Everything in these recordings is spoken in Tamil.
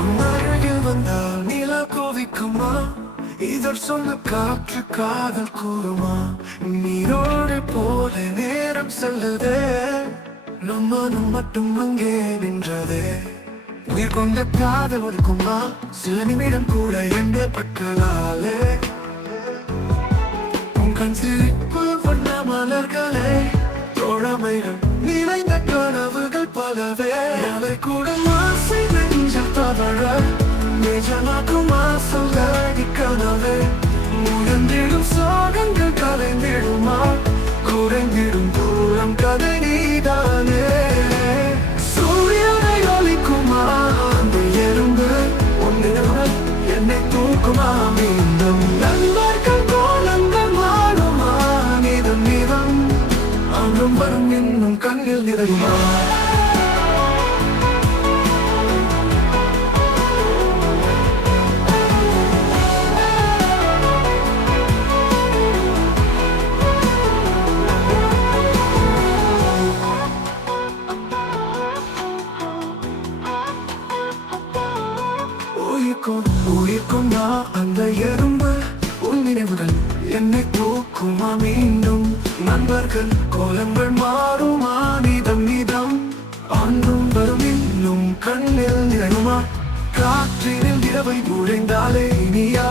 அருகில் வந்தால் நிலா கோவிக்குமா? இதழ் சொன்ன காற்று காதல் கூறுமா? நீரோடு போல நேரம் செல்லுதே, நம் மனம் மட்டும் அங்கே நின்றதே. உயிர் கொண்ட காதல் ஒதுக்குமா? சில நிமிடம் கூட எந்த பக்கலாலே உன் கண் சிரிப்பு வண்ண மலர்களே, தோழமைகள் நிறைந்த கனவுகள் பலவே. அதை கூட ஆசை நெஞ்சல் தவழ நிஜமாக்கும் ஆசை கனவே. முயன்றிடும் சோகங்கள் கலைந்திடுமா? குறைந்திடும் தூரம் கதை நீதானே. சூரியனை ஒலிக்குமா அந்த எறும்பு? உன்னிடம் என்னை தூக்குமா மீண்டும்? நண்பர்கள் கோலங்கள் மாறுமா? நீதம் நீதம் அன்றும் வரும் இன்னும் கண்ணில் நிறையுமா? உயிர்க்குமா அந்த எறும்பு? உன் நினைவுகள் என்னை தூக்குமா மீண்டும்? நண்பர்கள் கோலங்கள் மாறுமா? நீதம் நீதம் அன்றும் வரும் இன்னும் கண்ணில் நிறையுமா? காற்றினில் இரவை நுழைந்தாலே இனியா?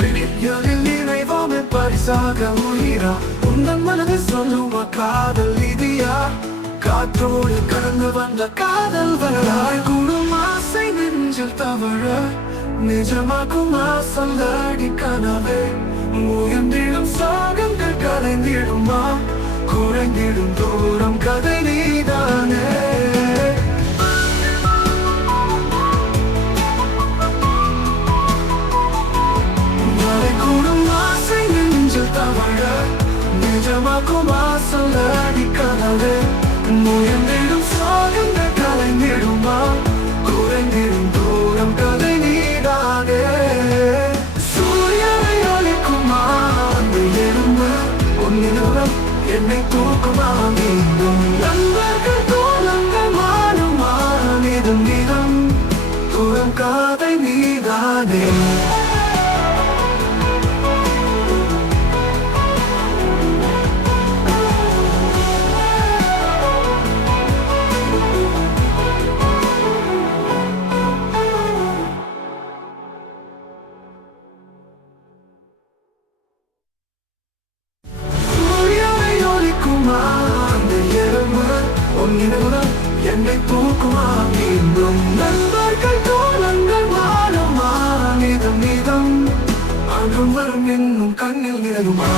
வெளியில் நிறைவான பரிசாக உயிரா? உந்தன் மனதை சொல்லுமா காதல் இதியா? காற்றோடு கடந்து வந்த காதல் வரலாறு கூடும் ஆசை நெஞ்சில் தவழ நிஜமாக்கும் ஆசை கனவே. முயன்றிடும் சோகங்கள் கலைந்திடுமா? குறைந்திடும் தூரம் கதை நீதானே. மழை கூடும் ஆசை நெஞ்சில் தவழ நிஜமாக்கும் ஆசை கனவே. முயன்றிடும் சோகங்கள் கலைந்திடுமா? குறைந்திடும் தூரம் கதை நீதானே. சூரியனை ஒலிக்குமா அந்த எறும்பு? உன்னிடம் என்னை தூக்குமா மீண்டும்? நண்பர்கள் கோலங்கள் மாறுமா? நீதம் நீதம் தூரம் கதை நீதானே. அந்த எறும்பு உன்னிடம் என்னை தூக்குமா மீண்டும்? நண்பர்கள் கோலங்கள் மாறுமா? நீதம் நீதம் அன்றும் வரும் இன்னும் கண்ணில் நிறையுமா?